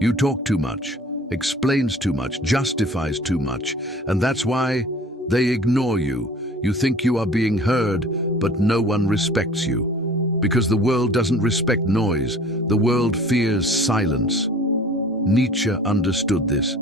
You talk too much, explains too much, justifies too much, and that's why they ignore you. You think you are being heard, but no one respects you. Because the world doesn't respect noise, the world fears silence. Nietzsche understood this.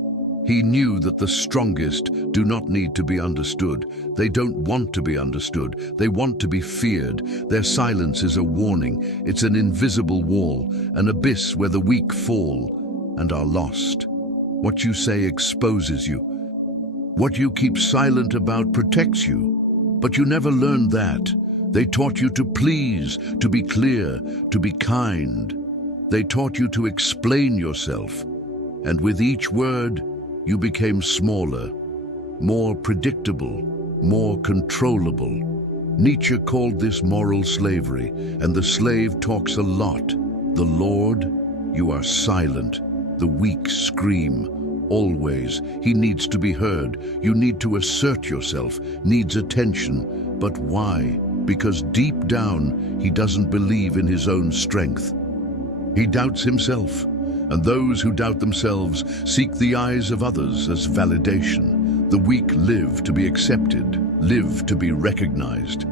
He knew that the strongest do not need to be understood. They don't want to be understood. They want to be feared. Their silence is a warning. It's an invisible wall, an abyss where the weak fall and are lost. What you say exposes you. What you keep silent about protects you. But you never learned that. They taught you to please, to be clear, to be kind. They taught you to explain yourself. And with each word, you became smaller, more predictable, more controllable. Nietzsche called this moral slavery, and the slave talks a lot. The Lord, you are silent. The weak scream, always. He needs to be heard. You need to assert yourself, needs attention. But why? Because deep down, he doesn't believe in his own strength. He doubts himself. And those who doubt themselves seek the eyes of others as validation. The weak live to be accepted, live to be recognized.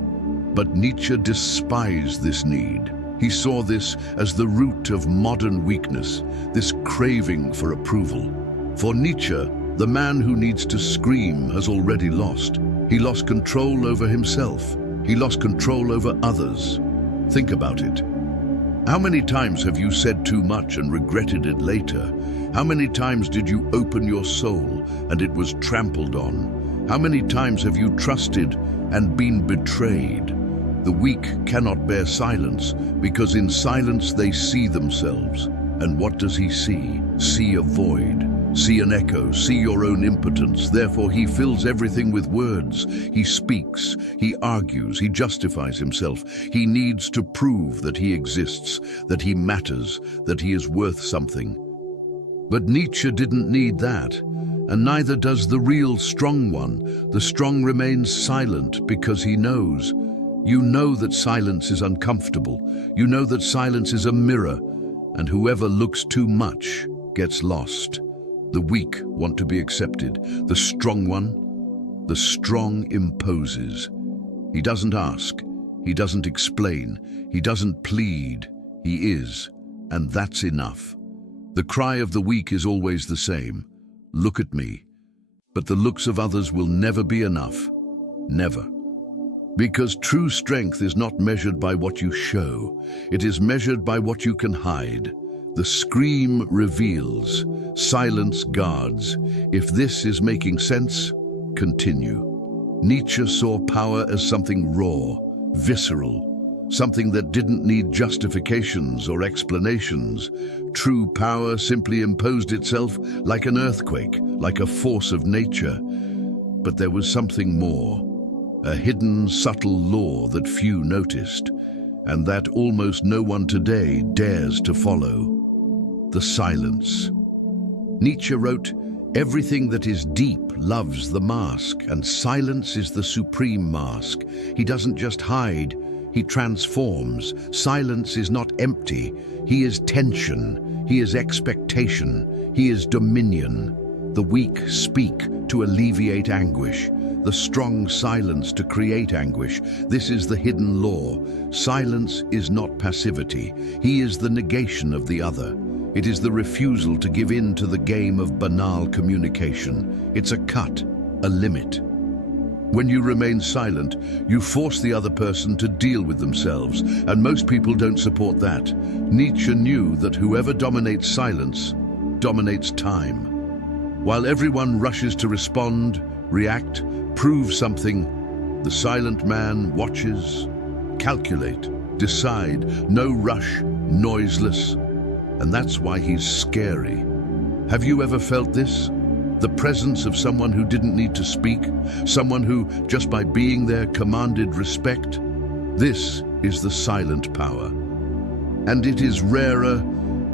But Nietzsche despised this need. He saw this as the root of modern weakness, this craving for approval. For Nietzsche, the man who needs to scream has already lost. He lost control over himself. He lost control over others. Think about it. How many times have you said too much and regretted it later? How many times did you open your soul and it was trampled on? How many times have you trusted and been betrayed? The weak cannot bear silence because in silence they see themselves. And what does he see? See a void. See an echo, see your own impotence. Therefore he fills everything with words. He speaks, he argues, he justifies himself. He needs to prove that he exists, that he matters, that he is worth something. But Nietzsche didn't need that, and neither does the real strong one. The strong remains silent because he knows. You know that silence is uncomfortable. You know that silence is a mirror, and whoever looks too much gets lost. The weak want to be accepted. The strong the strong imposes. He doesn't ask. He doesn't explain. He doesn't plead. He is, and that's enough. The cry of the weak is always the same. Look at me. But the looks of others will never be enough. Never. Because true strength is not measured by what you show. It is measured by what you can hide. The scream reveals, silence guards. If this is making sense, continue. Nietzsche saw power as something raw, visceral, something that didn't need justifications or explanations. True power simply imposed itself like an earthquake, like a force of nature. But there was something more, a hidden, subtle law that few noticed, and that almost no one today dares to follow. The silence. Nietzsche wrote, "Everything that is deep loves the mask, and silence is the supreme mask." He doesn't just hide, he transforms. Silence is not empty. He is tension. He is expectation. He is dominion. The weak speak to alleviate anguish. The strong silence to create anguish. This is the hidden law. Silence is not passivity. He is the negation of the other. It is the refusal to give in to the game of banal communication. It's a cut, a limit. When you remain silent, you force the other person to deal with themselves, and most people don't support that. Nietzsche knew that whoever dominates silence dominates time. While everyone rushes to respond, react, prove something, the silent man watches, calculate, decide, no rush, noiseless. And that's why he's scary. Have you ever felt this? The presence of someone who didn't need to speak, someone who, just by being there, commanded respect? This is the silent power. And it is rarer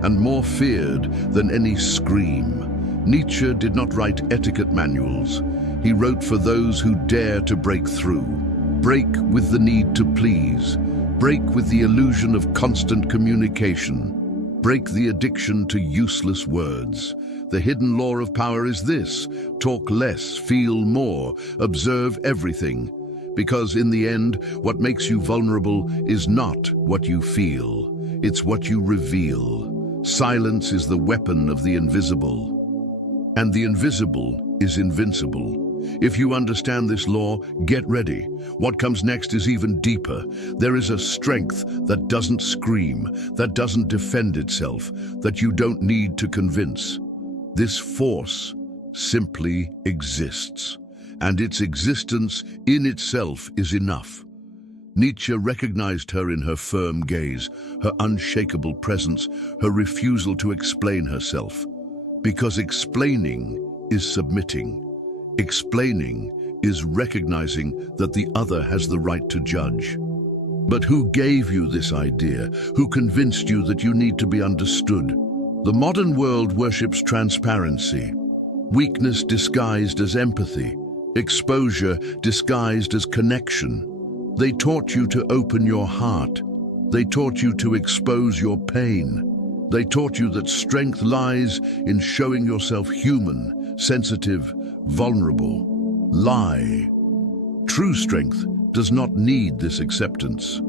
and more feared than any scream. Nietzsche did not write etiquette manuals. He wrote for those who dare to break through. Break with the need to please. Break with the illusion of constant communication. Break the addiction to useless words. The hidden law of power is this: talk less, feel more, observe everything. Because in the end, what makes you vulnerable is not what you feel, it's what you reveal. Silence is the weapon of the invisible. And the invisible is invincible. If you understand this law, get ready. What comes next is even deeper. There is a strength that doesn't scream, that doesn't defend itself, that you don't need to convince. This force simply exists, and its existence in itself is enough. Nietzsche recognized her in her firm gaze, her unshakable presence, her refusal to explain herself. Because explaining is submitting. Explaining is recognizing that the other has the right to judge. But who gave you this idea? Who convinced you that you need to be understood? The modern world worships transparency, weakness disguised as empathy, exposure disguised as connection. They taught you to open your heart. They taught you to expose your pain. They taught you that strength lies in showing yourself human, sensitive, vulnerable. Lie. True strength does not need this acceptance.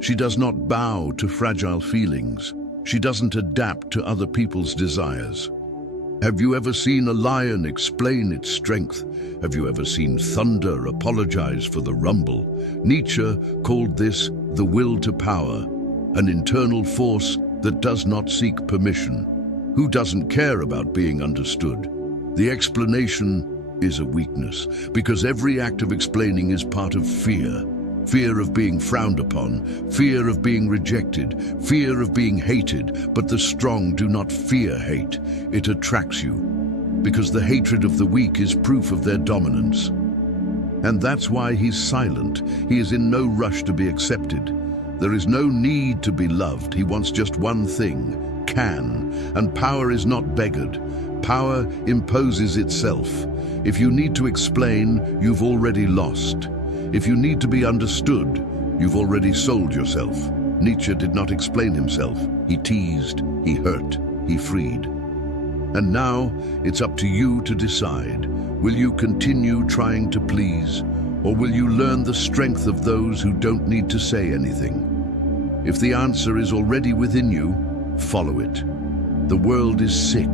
She does not bow to fragile feelings. She doesn't adapt to other people's desires. Have you ever seen a lion explain its strength? Have you ever seen thunder apologize for the rumble? Nietzsche called this the will to power, an internal force that does not seek permission. Who doesn't care about being understood? The explanation is a weakness, because every act of explaining is part of fear. Fear of being frowned upon, fear of being rejected, fear of being hated. But the strong do not fear hate. It attracts you, because the hatred of the weak is proof of their dominance. And that's why he's silent. He is in no rush to be accepted. There is no need to be loved. He wants just one thing: can. And power is not beggared. Power imposes itself. If you need to explain, you've already lost. If you need to be understood, you've already sold yourself. Nietzsche did not explain himself. He teased, he hurt, he freed. And now it's up to you to decide. Will you continue trying to please, or will you learn the strength of those who don't need to say anything? If the answer is already within you, follow it. The world is sick.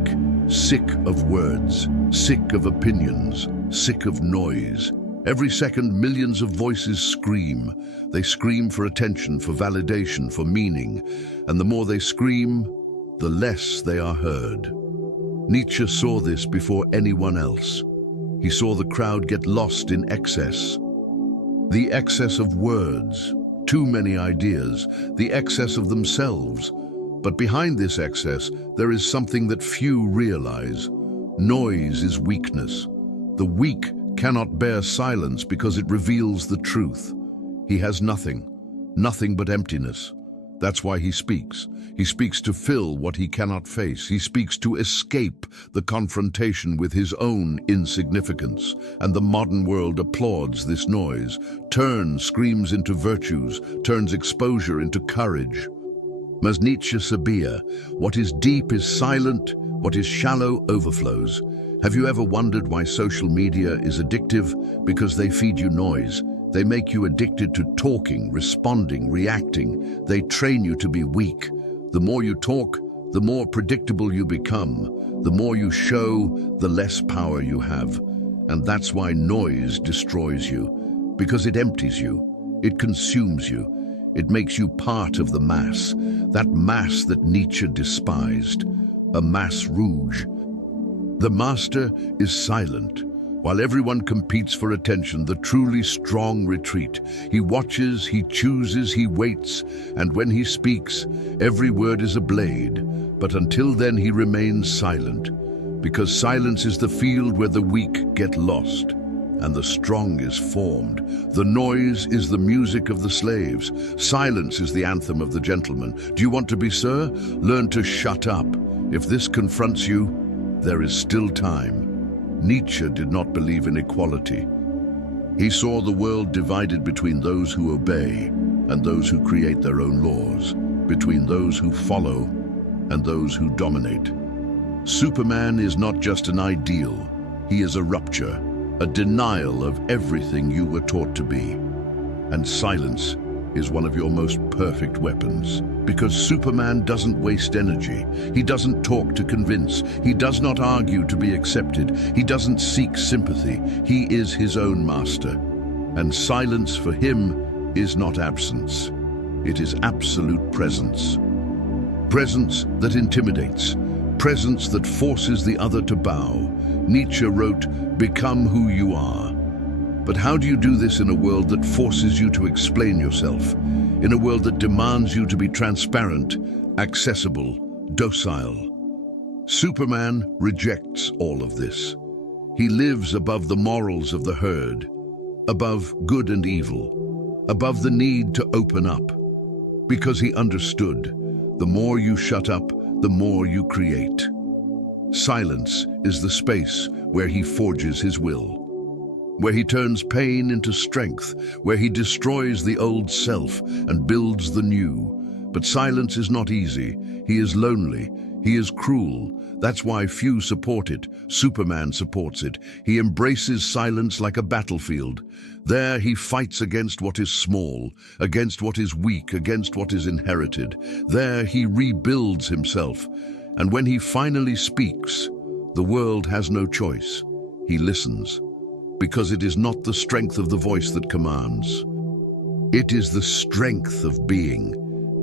Sick of words, sick of opinions, sick of noise. Every second, millions of voices scream. They scream for attention, for validation, for meaning. And the more they scream, the less they are heard. Nietzsche saw this before anyone else. He saw the crowd get lost in excess. The excess of words, too many ideas, the excess of themselves. But behind this excess, there is something that few realize. Noise is weakness. The weak cannot bear silence because it reveals the truth. He has nothing but emptiness. That's why he speaks. He speaks to fill what he cannot face. He speaks to escape the confrontation with his own insignificance. And the modern world applauds this noise, turns screams into virtues, turns exposure into courage. As Nietzsche sabia, what is deep is silent, what is shallow overflows. Have you ever wondered why social media is addictive? Because they feed you noise. They make you addicted to talking, responding, reacting. They train you to be weak. The more you talk, the more predictable you become. The more you show, the less power you have. And that's why noise destroys you. Because it empties you. It consumes you. It makes you part of the mass. That mass that Nietzsche despised. A mass rouge. The master is silent. While everyone competes for attention, the truly strong retreat. He watches, he chooses, he waits, and when he speaks, every word is a blade. But until then he remains silent, because silence is the field where the weak get lost, and the strong is formed. The noise is the music of the slaves. Silence is the anthem of the gentleman. Do you want to be Sir? Learn to shut up. If this confronts you, there is still time. Nietzsche did not believe in equality. He saw the world divided between those who obey and those who create their own laws, between those who follow and those who dominate. Superman is not just an ideal, he is a rupture, a denial of everything you were taught to be. And silence is one of your most perfect weapons, because Superman doesn't waste energy. He doesn't talk to convince. He does not argue to be accepted. He doesn't seek sympathy. He is his own master. And silence for him is not absence. It is absolute presence. Presence that intimidates. Presence that forces the other to bow. Nietzsche wrote, "Become who you are." But how do you do this in a world that forces you to explain yourself? In a world that demands you to be transparent, accessible, docile? Superman rejects all of this. He lives above the morals of the herd, above good and evil, above the need to open up. Because he understood, the more you shut up, the more you create. Silence is the space where he forges his will, where he turns pain into strength, where he destroys the old self and builds the new. But silence is not easy. He is lonely. He is cruel. That's why few support it. Superman supports it. He embraces silence like a battlefield. There he fights against what is small, against what is weak, against what is inherited. There he rebuilds himself. And when he finally speaks, the world has no choice. He listens. Because it is not the strength of the voice that commands. It is the strength of being.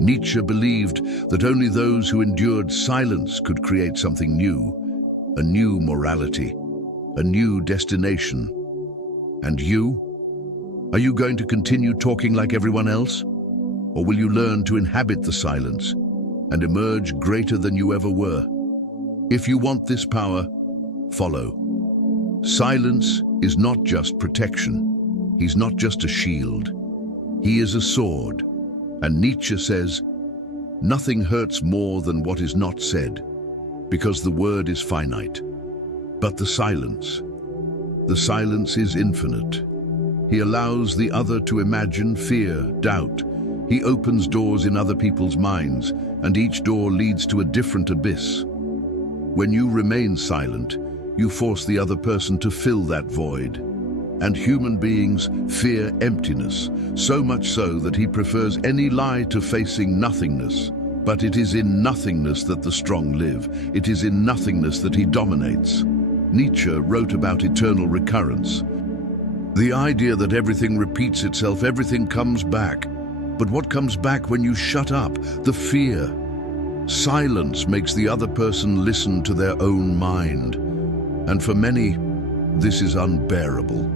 Nietzsche believed that only those who endured silence could create something new, a new morality, a new destination. And you? Are you going to continue talking like everyone else? Or will you learn to inhabit the silence and emerge greater than you ever were? If you want this power, follow. Silence is not just protection. He's not just a shield. He is a sword. And Nietzsche says, nothing hurts more than what is not said, because the word is finite. But the silence is infinite. He allows the other to imagine, fear, doubt. He opens doors in other people's minds, and each door leads to a different abyss. When you remain silent, you force the other person to fill that void. And human beings fear emptiness, so much so that he prefers any lie to facing nothingness. But it is in nothingness that the strong live. It is in nothingness that he dominates. Nietzsche wrote about eternal recurrence. The idea that everything repeats itself, everything comes back. But what comes back when you shut up? The fear. Silence makes the other person listen to their own mind. And for many, this is unbearable.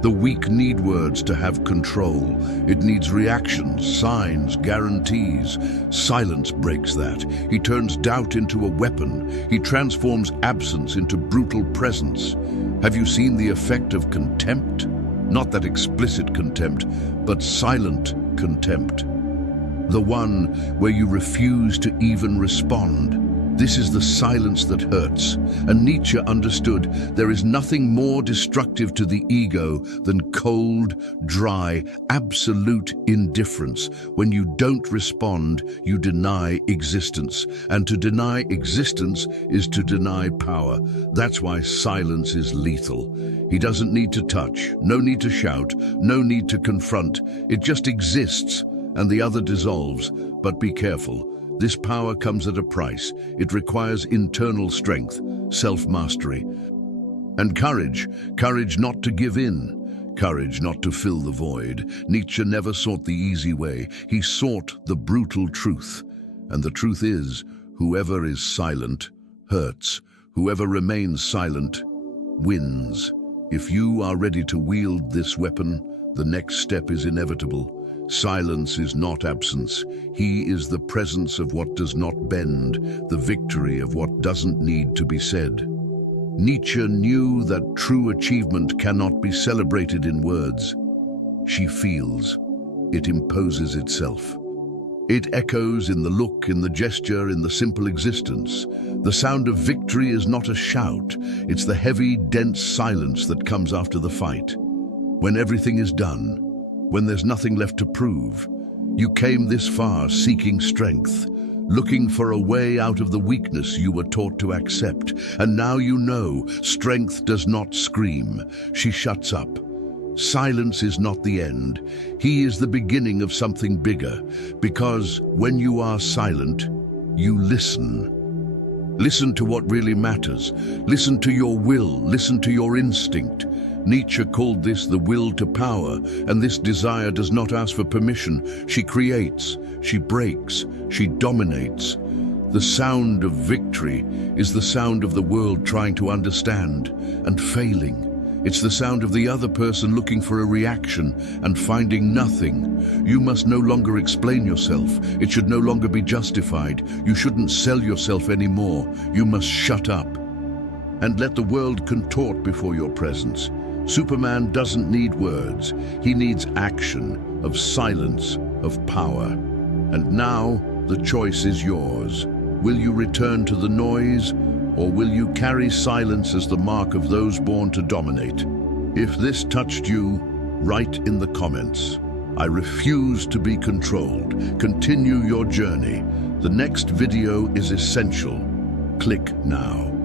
The weak need words to have control. It needs reactions, signs, guarantees. Silence breaks that. He turns doubt into a weapon. He transforms absence into brutal presence. Have you seen the effect of contempt? Not that explicit contempt, but silent contempt. The one where you refuse to even respond. This is the silence that hurts. And Nietzsche understood there is nothing more destructive to the ego than cold, dry, absolute indifference. When you don't respond, you deny existence. And to deny existence is to deny power. That's why silence is lethal. He doesn't need to touch, no need to shout, no need to confront. It just exists, and the other dissolves. But be careful. This power comes at a price. It requires internal strength, self-mastery, and courage not to give in, courage not to fill the void. Nietzsche never sought the easy way. He sought the brutal truth. And the truth is, whoever is silent hurts. Whoever remains silent wins. If you are ready to wield this weapon, the next step is inevitable. Silence is not absence. He is the presence of what does not bend, the victory of what doesn't need to be said. Nietzsche knew that true achievement cannot be celebrated in words. She feels. It imposes itself. It echoes in the look, in the gesture, in the simple existence. The sound of victory is not a shout. It's the heavy, dense silence that comes after the fight. When everything is done, when there's nothing left to prove, you came this far seeking strength. looking for a way out of the weakness you were taught to accept. And now you know, strength does not scream. She shuts up. Silence is not the end. He is the beginning of something bigger, because when you are silent, you listen. Listen to what really matters. Listen to your will. Listen to your instinct. Nietzsche called this the will to power, and this desire does not ask for permission. She creates, she breaks, she dominates. The sound of victory is the sound of the world trying to understand and failing. It's the sound of the other person looking for a reaction and finding nothing. You must no longer explain yourself. It should no longer be justified. You shouldn't sell yourself anymore. You must shut up and let the world contort before your presence. Superman doesn't need words. He needs action, of silence, of power. And now the choice is yours. Will you return to the noise, or will you carry silence as the mark of those born to dominate? If this touched you, write in the comments. I refuse to be controlled. Continue your journey. The next video is essential. Click now.